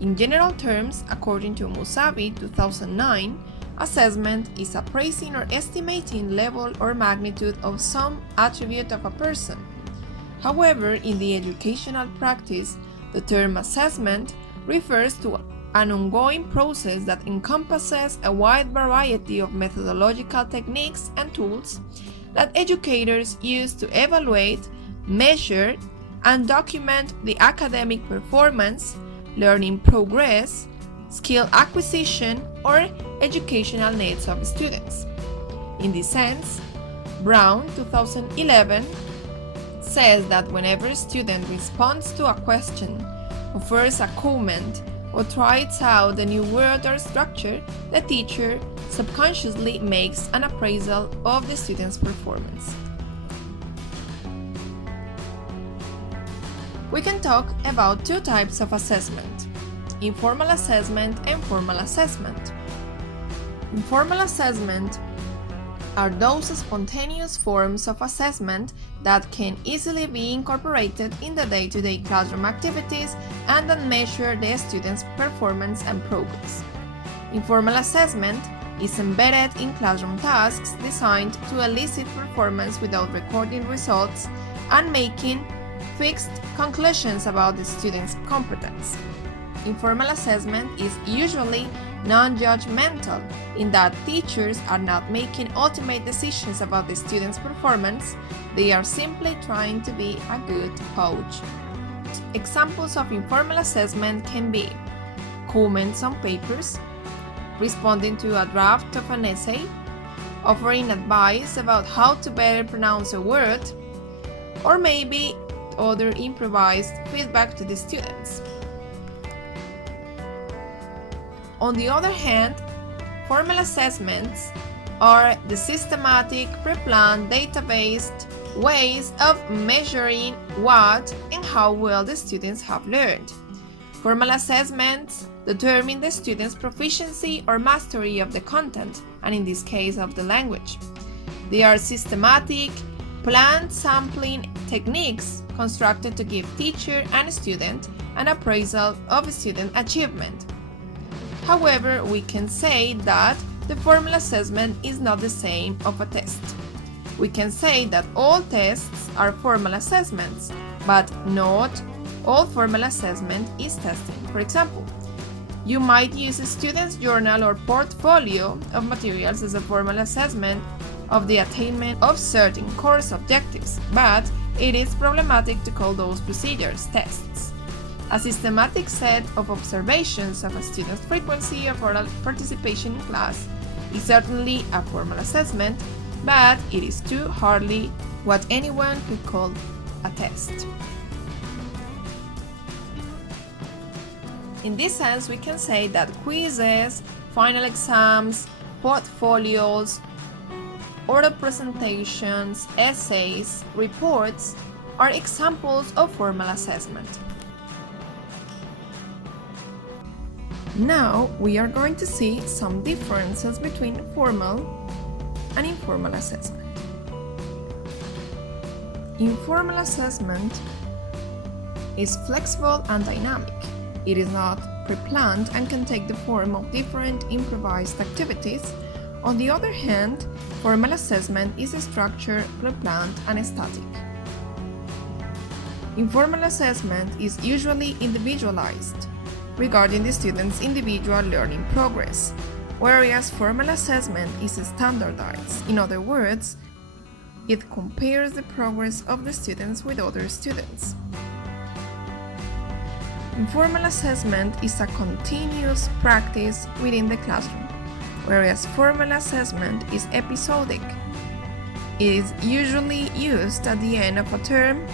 In general terms, according to Musavi 2009, assessment is appraising or estimating level or magnitude of some attribute of a person. However, in the educational practice, the term assessment refers to an ongoing process that encompasses a wide variety of methodological techniques and tools that educators use to evaluate, measure, and document the academic performance, learning progress, skill acquisition, or educational needs of students. In this sense, Brown 2011 says that whenever a student responds to a question, offers a comment, or tries out a new word or structure, the teacher subconsciously makes an appraisal of the student's performance. We can talk about two types of assessment: informal assessment and formal assessment. Informal assessment are those spontaneous forms of assessment that can easily be incorporated in the day-to-day classroom activities and that measure the student's performance and progress. Informal assessment is embedded in classroom tasks designed to elicit performance without recording results and making fixed conclusions about the student's competence. Informal assessment is usually non-judgmental in that teachers are not making ultimate decisions about the student's performance, they are simply trying to be a good coach. Examples of informal assessment can be comments on papers, responding to a draft of an essay, offering advice about how to better pronounce a word, or maybe other improvised feedback to the students. On the other hand, formal assessments are the systematic, pre-planned, data-based ways of measuring what and how well the students have learned. Formal assessments determine the student's proficiency or mastery of the content, and in this case of the language. They are systematic, planned sampling techniques constructed to give teacher and student an appraisal of student achievement. However, we can say that the formal assessment is not the same of a test. We can say that all tests are formal assessments, but not all formal assessment is testing. For example, you might use a student's journal or portfolio of materials as a formal assessment of the attainment of certain course objectives, but it is problematic to call those procedures tests. A systematic set of observations of a student's frequency of oral participation in class is certainly a formal assessment, but it is too hardly what anyone could call a test. In this sense, we can say that quizzes, final exams, portfolios, oral presentations, essays, reports are examples of formal assessment. Now we are going to see some differences between formal and informal assessment. Informal assessment is flexible and dynamic. It is not pre-planned and can take the form of different improvised activities. On the other hand, formal assessment is structured, pre-planned, and static. Informal assessment is usually individualized, regarding the student's individual learning progress, whereas formal assessment is standardized. In other words, it compares the progress of the students with other students. Informal assessment is a continuous practice within the classroom, whereas formal assessment is episodic. It is usually used at the end of a term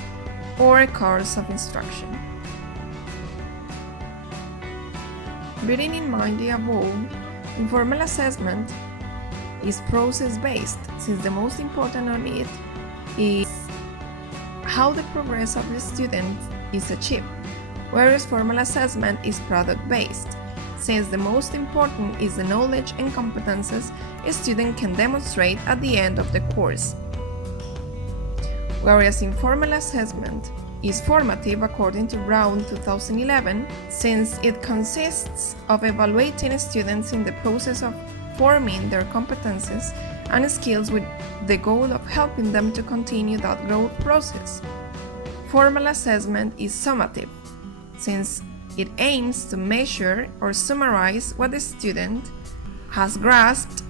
or a course of instruction. Bearing in mind the above, informal assessment is process-based, since the most important on it is how the progress of the student is achieved, whereas formal assessment is product-based, since the most important is the knowledge and competences a student can demonstrate at the end of the course. Whereas informal assessment is formative according to Brown 2011, since it consists of evaluating students in the process of forming their competences and skills with the goal of helping them to continue that growth process. Formal assessment is summative, since it aims to measure or summarize what the student has grasped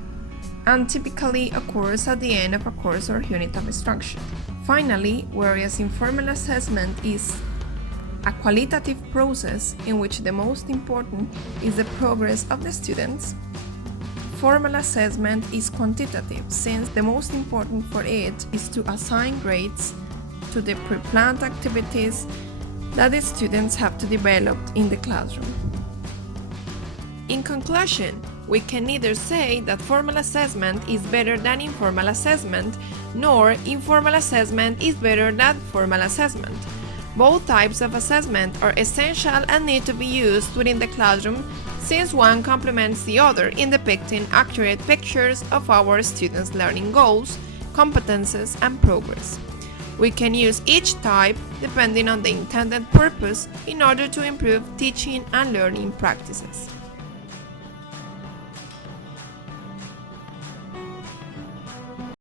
and typically occurs at the end of a course or unit of instruction. Finally, whereas informal assessment is a qualitative process in which the most important is the progress of the students, formal assessment is quantitative, since the most important for it is to assign grades to the pre-planned activities that the students have to develop in the classroom. In conclusion, we can neither say that formal assessment is better than informal assessment, nor informal assessment is better than formal assessment. Both types of assessment are essential and need to be used within the classroom, since one complements the other in depicting accurate pictures of our students' learning goals, competences, and progress. We can use each type depending on the intended purpose in order to improve teaching and learning practices.